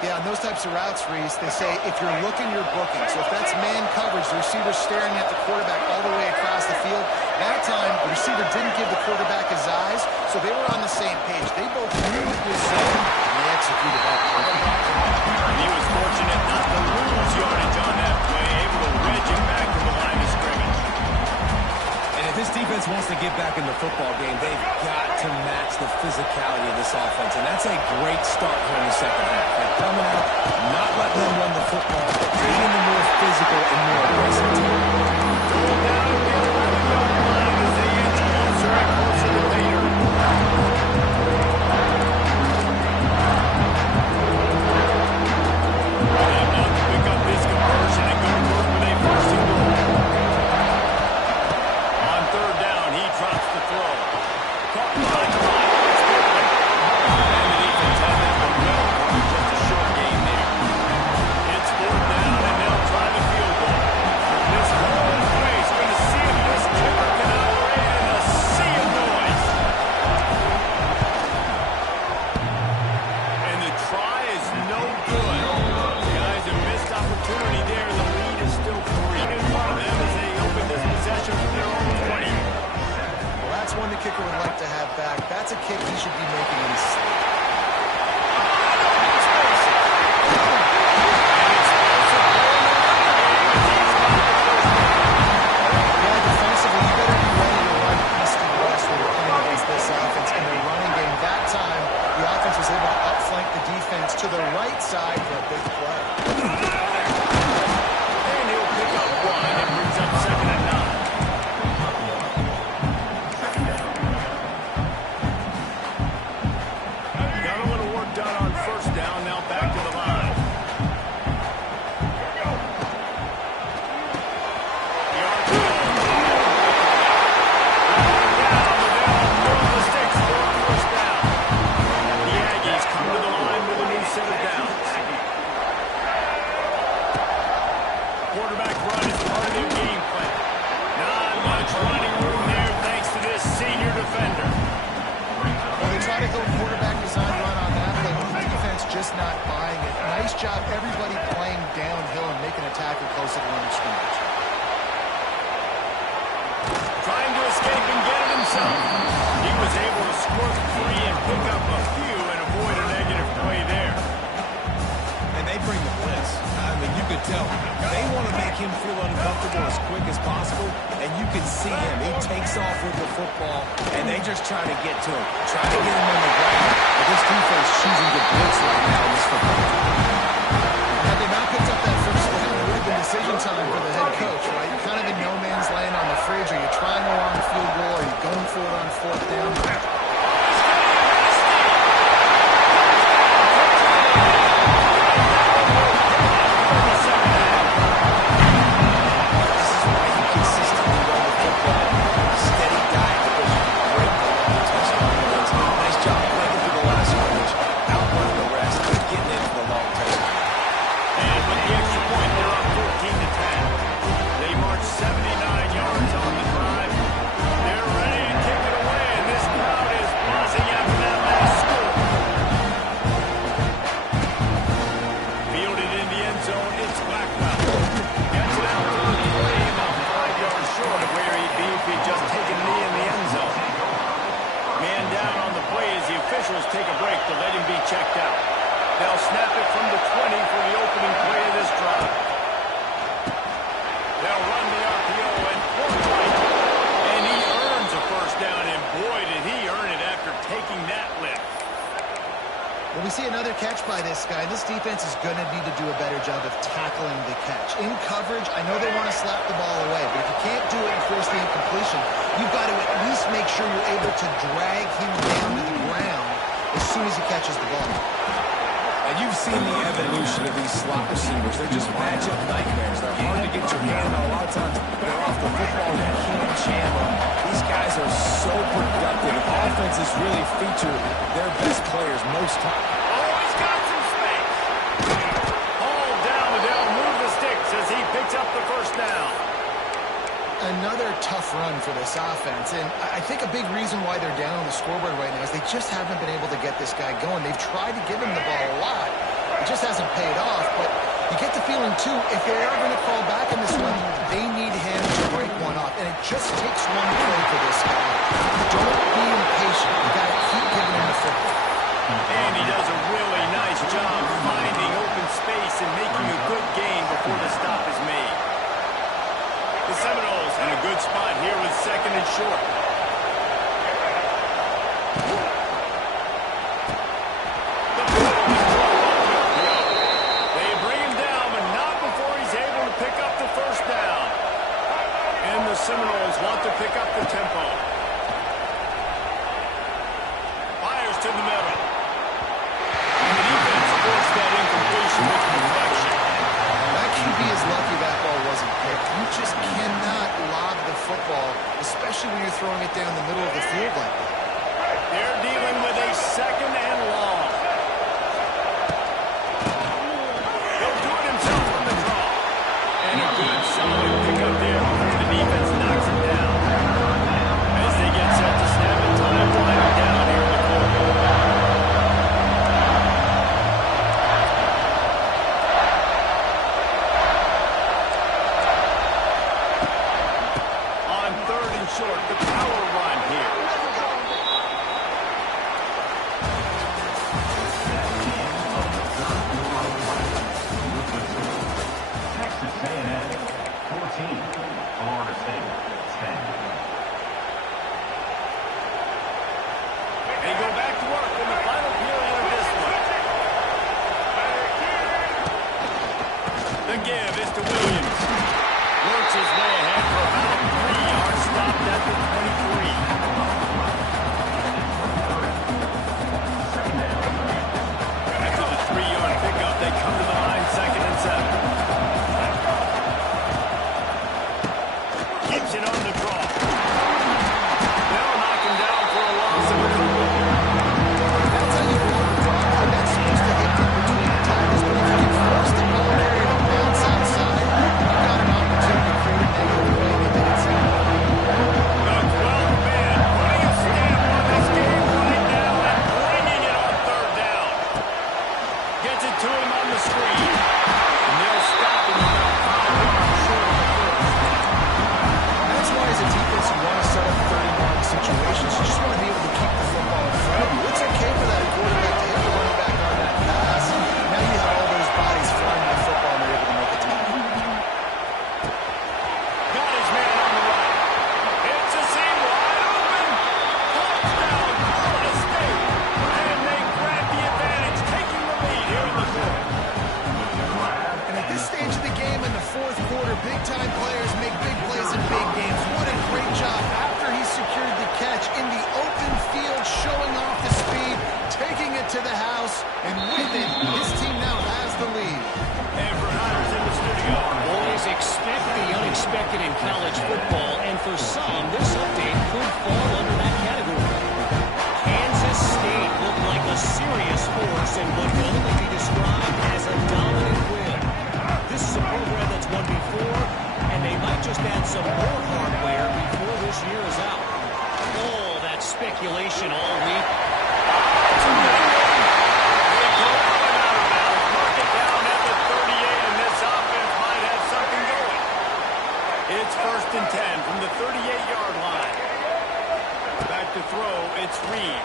Yeah, on those types of routes, Reese, they say if you're looking, you're booking. So if that's man coverage, the receiver's staring at the quarterback all the way across the field. That time, the receiver didn't give the quarterback his eyes, so they were on the same page. They both knew it was zone, and they executed that perfectly. He was fortunate not to lose yardage on that play, able to wedge it back to the line of scrimmage. And if this defense wants to get back in the football game, they've got to match the physicality of this offense. And that's a great start here in the second half. They're coming out, not letting them run the football, being the more physical and more aggressive team. Going down at the 11-yard line as they inch closer and closer to Vader. They have to pick up this conversion and go to work with a first and goal. On third down, he drops the throw. Caught by Clyde. It's Goodwin. And the defense had that one well covered. Just a short gain there. It's fourth down, and they'll try the field goal. This whole play is going to see if this kicker can operate in a sea of noise. And the try is no good. Guys, a missed opportunity there. The lead is still 3 in front of them as they open this possession from their own 20. Well, that's one the kicker would like to have back. That's a kick he should be making in his sleep. Yeah, defensively, you better be ready to run east and west when you're playing against this offense. In the running game, that time, the offense was able to outflank the defense to the right side for a big play. And he'll pick up one and brings up second and 9. Got a little work done on first down. Now back to the line. The RPO. Down, but they'll move the sticks for a first down. The Aggies come to the line with a new set of downs. Quarterback run is part of their game plan. Not much running room there thanks to this senior defender. Well, they try to go quarterback design run on that, but the defense just not buying it. Nice job, everybody playing downhill and making a tackle close to the line of scrimmage. Trying to escape and get it himself. He was able to squirt free and pick up a few and avoid a negative play there. And they bring the blitz. I mean, you could tell. They want to make him feel uncomfortable as quick as possible, and you can see him. He takes off with the football, and they just try to get to him, try to get him on the ground. But this defense choosing to blitz right now in this football game. Had they not picked up that first down, it would have been decision time for the head coach, right? You're kind of in no man's land on the fridge. Are you trying to run the field goal? Are you going for it on fourth down? Take a break to let him be checked out. They'll snap it from the 20 for the opening play of this drive. They'll run the RPO and pull it right. And he earns a first down, and boy, did he earn it after taking that lift. Well, we see another catch by this guy. This defense is going to need to do a better job of tackling the catch. In coverage, I know they want to slap the ball away, but if you can't do it and force the incompletion, you've got to at least make sure you're able to drag him down to the ground as soon as he catches the ball. And you've seen the evolution of these slot receivers. They're just matchup nightmares. They're hard to get your hand on. A lot of times they're off the football. You can't jam them. These guys are so productive. Offenses really feature their best players most times. Oh, he's got some space. All down, and they'll move the sticks as he picks up the first down. Another tough run for this offense, and I think a big reason why they're down on the scoreboard right now is they just haven't been able to get this guy going. They've tried to give him the ball a lot, It just hasn't paid off, but you get the feeling, too, if they are going to fall back in this one, they need him to break one off. And it just takes one play for this guy. Don't be impatient. You got to keep giving him the football. And he does a really nice job finding open space and making a good gain before the stop is made. The Seminoles in a good spot here with second and short. The ball is they bring him down, but not before he's able to pick up the first down. And the Seminoles want to pick up the tempo. Fires to the middle. That incompletion with deflection. That QB is lucky that ball wasn't picked. You just cannot lob the football, especially when you're throwing it down the middle of the field like that. They're dealing with a second and long. He'll do it himself on the draw. And a good solid pickup there before the defense knocks him down. As they get set to snap it, time to line him down here in the corner. Short, the power run here. Texas A&M 14, Florida State 10. They go back to work in the final period of this one. The give is to Williams. Works his way ahead for about 3 yards, stopped at the 23. After the 3-yard pickup, they come to the line, 2nd and 7. Keeps it on the draw. They'll knock him down for a loss of a couple. That's how you block the block. That's supposed to hit in between the tackles, but if you can force the ball area to bounce outside, you've got an opportunity to create a negative play in the minutes. The 12th man putting a stamp on this game right now and bringing it on 3rd down. Gets it to him on the screen. And they'll stop him about 5 yards short of the first. That's why, as a defense, you want to set up 30-yard situations. You just want to be able to keep the football in front of you. It's okay for that quarterback to hit the running back on that pass. Now you have all those bodies flying the football and they're able to make a tackle. Got his man on the right. It's a seam wide open. Touchdown, Florida State. And they grab the advantage, taking the lead here in the fourth. And at this stage of the game in the 4th quarter, big-time players make big plays in big games. What a great job after he secured the catch in the open field, showing off the speed, taking it to the house, and with it, his team now has the lead. And Bernard's in the studio. Boys, expect the unexpected in college football, and for some, this update could fall under that category. Kansas State looked like a serious force in what can only be described as a dominant win. This is a program that's won before, and they might just add some more hardware before this year is out. All that speculation all week. They go up and out of bounds. Mark it down at the 38, and this offense might have something going. It's 1st and 10 from the 38-yard line. Back to throw, it's Reed.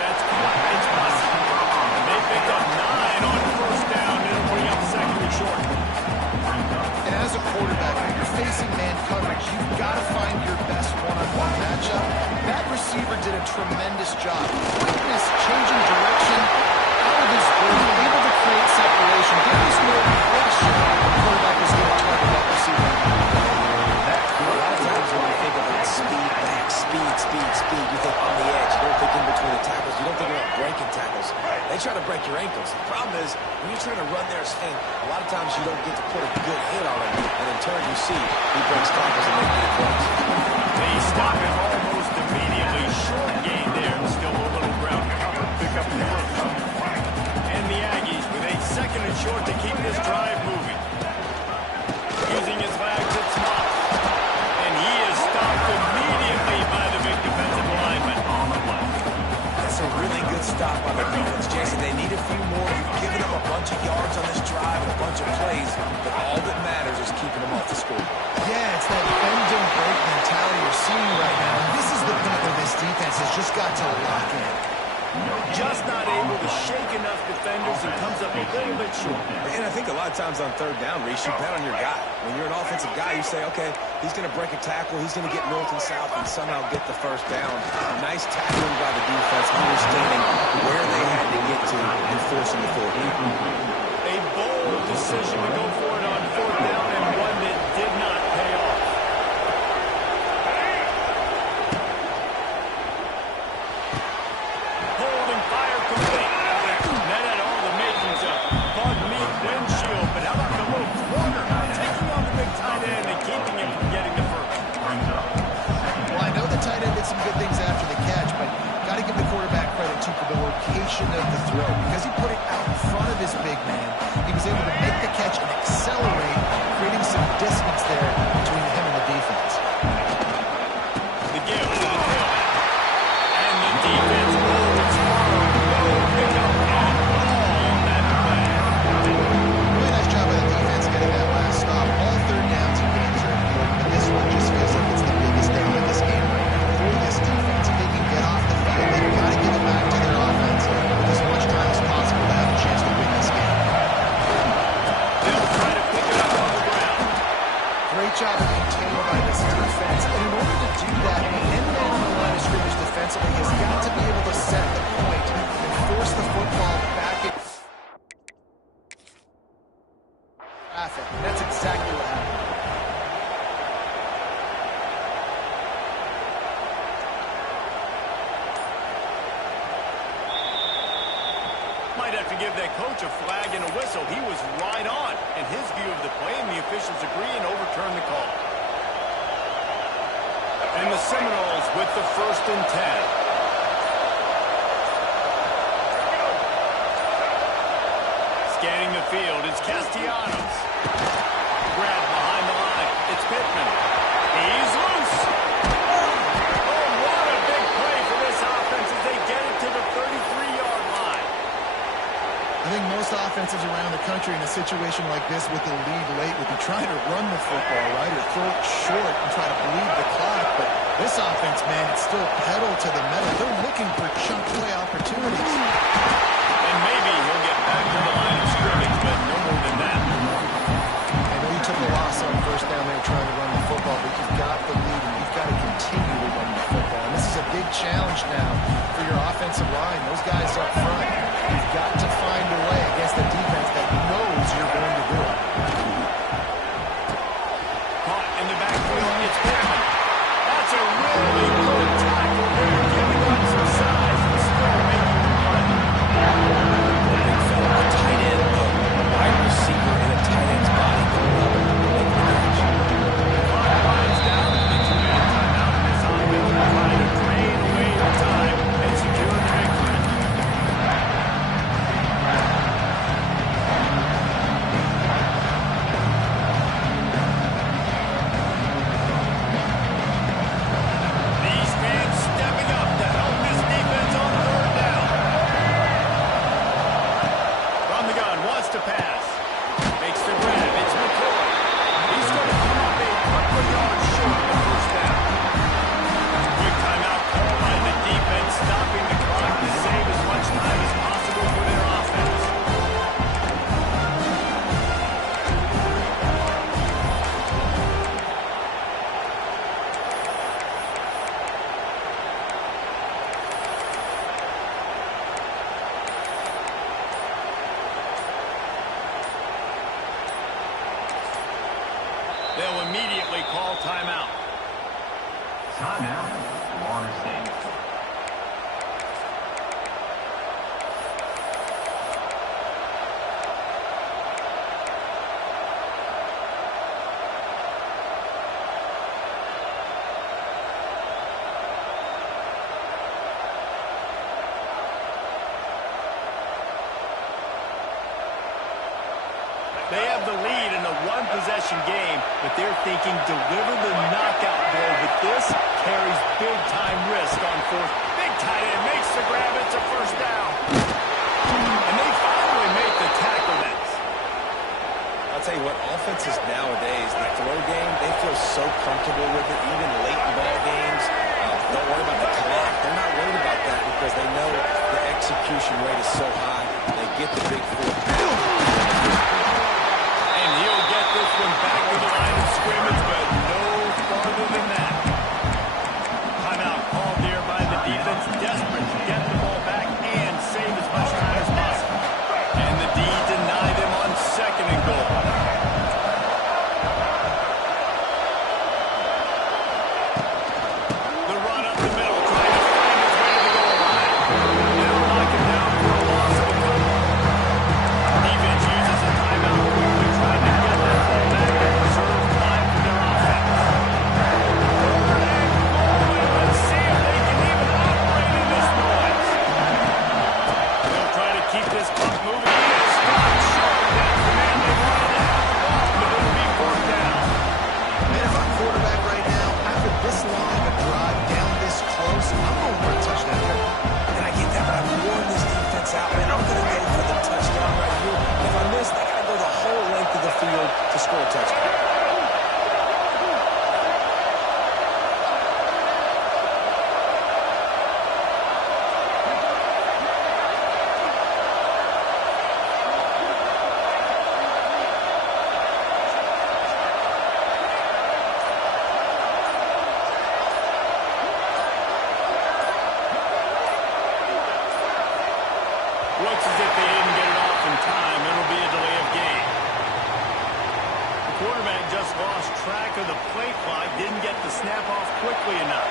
That's caught. It's Bussey. And they pick up 9 on 1st down. It'll bring up 2nd and short. And as a quarterback, when you're facing man coverage, you've got to find your best one-on-one matchup. That receiver did a tremendous job. Quickness, changing direction, out of his room, able to create separation. There was no question the quarterback was going to target that receiver. A lot of times when you think about speed back, speed, you think on the edge. You don't think in between the tackles. You don't think about breaking tackles. They try to break your ankles. The problem is, when you're trying to run their stand, a lot of times you don't get to put a good hit on him. And in turn, you see he breaks tackles and makes big plays. They stop him almost immediately. Short gain there. Still a little ground cover. Pick up the first. And the Aggies with a 2nd and short to keep this drive moving. Using his legs, it's Moss. And he is stopped immediately by the big defensive lineman. That's a really good stop on the defense, Jason. They need not able to shake enough defenders and comes up a little bit short. And I think a lot of times on third down, Reese, you bet on your guy. When you're an offensive guy, you say, okay, he's going to break a tackle, he's going to get north and south and somehow get the first down. Nice tackling by the defense, understanding where they had to get to and forcing the fourth down. A bold decision to go for it on fourth down and one that did not pay off. Holding fire complete. That had all the makings of bug meat windshield, but how about the little corner taking on the big tight end and keeping him from getting the first? Well, I know the tight end did some good things after the catch, but got to give the quarterback credit, too, for the location of the throw. Because he put it out in front of his big man, he was able to make the catch and accelerate, creating some distance there between him and the defense. The give to the tailback. And the defense holds firm. No pickup at all on that play. Really nice job by the defense getting that last stop. All third downs and games are important, but this one just feels like it's the biggest down in this game right now. For this defense, if they can get off the field, they've got to give it back to their offense with as much time as possible to have a chance to win this game. They'll try to pick it up on the ground. Great job of containing by this defense. And in order to do that, the end man on the line of scrimmage defensively has got to be able to set the point and force the football back in traffic. And that's exactly what happened. Might have to give that coach a flag and a whistle. He was right on in his view of the play, and the officials agree and overturn the call. And the Seminoles with the 1st and 10. Scanning the field, it's Castellanos. Grab behind the line, it's Pittman. He's loose. Oh, what a big play for this offense as they get it to the 33-yard line. I think most offenses around the country in a situation like this with the lead late would be trying to run the football, right, or throw it short and try to bleed the clock. But this offense, man, it's still pedal to the metal. They're looking for chunk play opportunities. And maybe he'll get back to the line of scrimmage, but no more than that. I know you took a loss on first down there trying to run the football, but you've got the lead, and you've got to continue to run the football. And this is a big challenge now for your offensive line. Those guys up front, you've got to find a way against a defense that knows you're going to do it. Caught in the backfield, it's Pittman. That's a really good tackle there, giving up some size and still making the play. Big fella, a tight end, a wide receiver in a tight end's body going up and making the catch. Clock winds down to the 2-minute timeout, and this offense will try to drain away the time and secure the victory. These fans stepping up to help this defense on third down. From the gun, wants to pass. Makes the grab. It's McCoy. He's going to come up a couple of yards short of the first down. Quick timeout call by the defense, stopping the clock to save as much time as possible for their offense. They'll immediately call timeout. Timeout, Florida State. They have the lead in a one-possession game, but they're thinking deliver the knockout blow. But this carries big-time risk on fourth. Big tight end makes the grab. It's a first down. And they finally make the tackle. I'll tell you what, offenses nowadays, the throw game, they feel so comfortable with it, even late in ball games. Don't worry about the clock. They're not worried about that because they know the execution rate is so high, they get the big fourth down. And he'll get this one back to the line of scrimmage, but no farther than that. Timeout called there by the defense, desperate to get the ball back and save as much time as possible. And the D denied him on 2nd and goal. The run up the middle, trying to find his way to the goal line. They'll lock him down for a loss of a couple. Defense uses a timeout quickly, trying to get that ball back and preserve time for their offense. 3rd and goal, and let's see if they can even operate in this noise. They'll try to keep this clock moving. He is stopped short. That's the man they wanted to have the ball, but it'll be 4th down. Man, if I'm quarterback right now, after this long of a drive down this close, I'm going for a touchdown here. And I get that, but I'm worn this defense out, man. I'm going to go for the touchdown right here. If I miss, they got to go the whole length of the field to score a touchdown. Looks as if they didn't get it off in time. It'll be a delay of game. The quarterback just lost track of the play clock, didn't get the snap off quickly enough.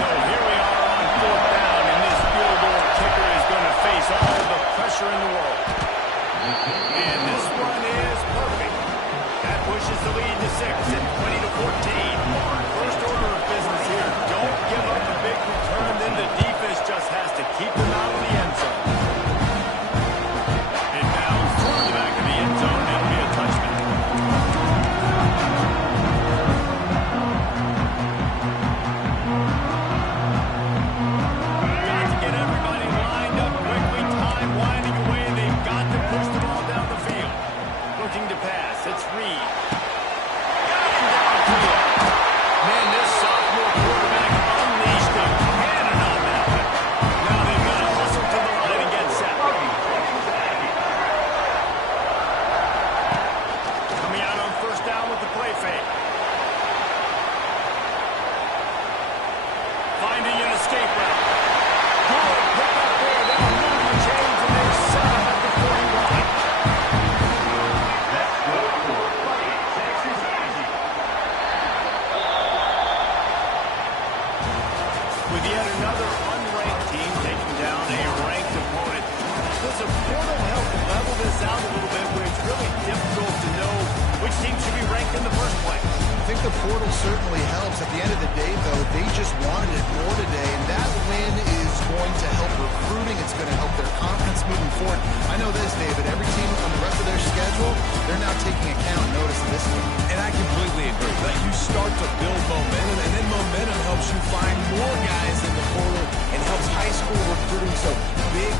So here we are on 4th down, and this field goal kicker is going to face all the pressure in the world. And this one is perfect. That pushes the lead to 6 at 20-14. First order of business here. Don't give up a big return, then the defense just has to keep them out of the end zone. Toward the back of the end zone, it'll be a touchback. Got to get everybody lined up quickly, time winding away, and they've got to push the ball down the field. Looking to pass, it's Reed. Got him downfield. Man, this sophomore quarterback unleashed a cannon on that one. Now they've got to hustle to the line and get set. Coming out on 1st down with the play fake. Finding an escape route. Good pick up there. They'll move the chains and they're set up at the 41. That's good for Texas A&M. With yet another unranked team taking down a ranked opponent. Does a portal help level this out a little bit where it's really difficult to know which team should be ranked in the first place? I think the portal certainly helps. At the end of the day, though, they just wanted it more today, and that win is going to help recruiting. It's going to help their confidence moving forward. I know this, David. Every team on the rest of their schedule, they're now taking account notice of this team. And I completely agree. Like, you start to build momentum, and then momentum helps you find more guys in the portal and helps high school recruiting. So big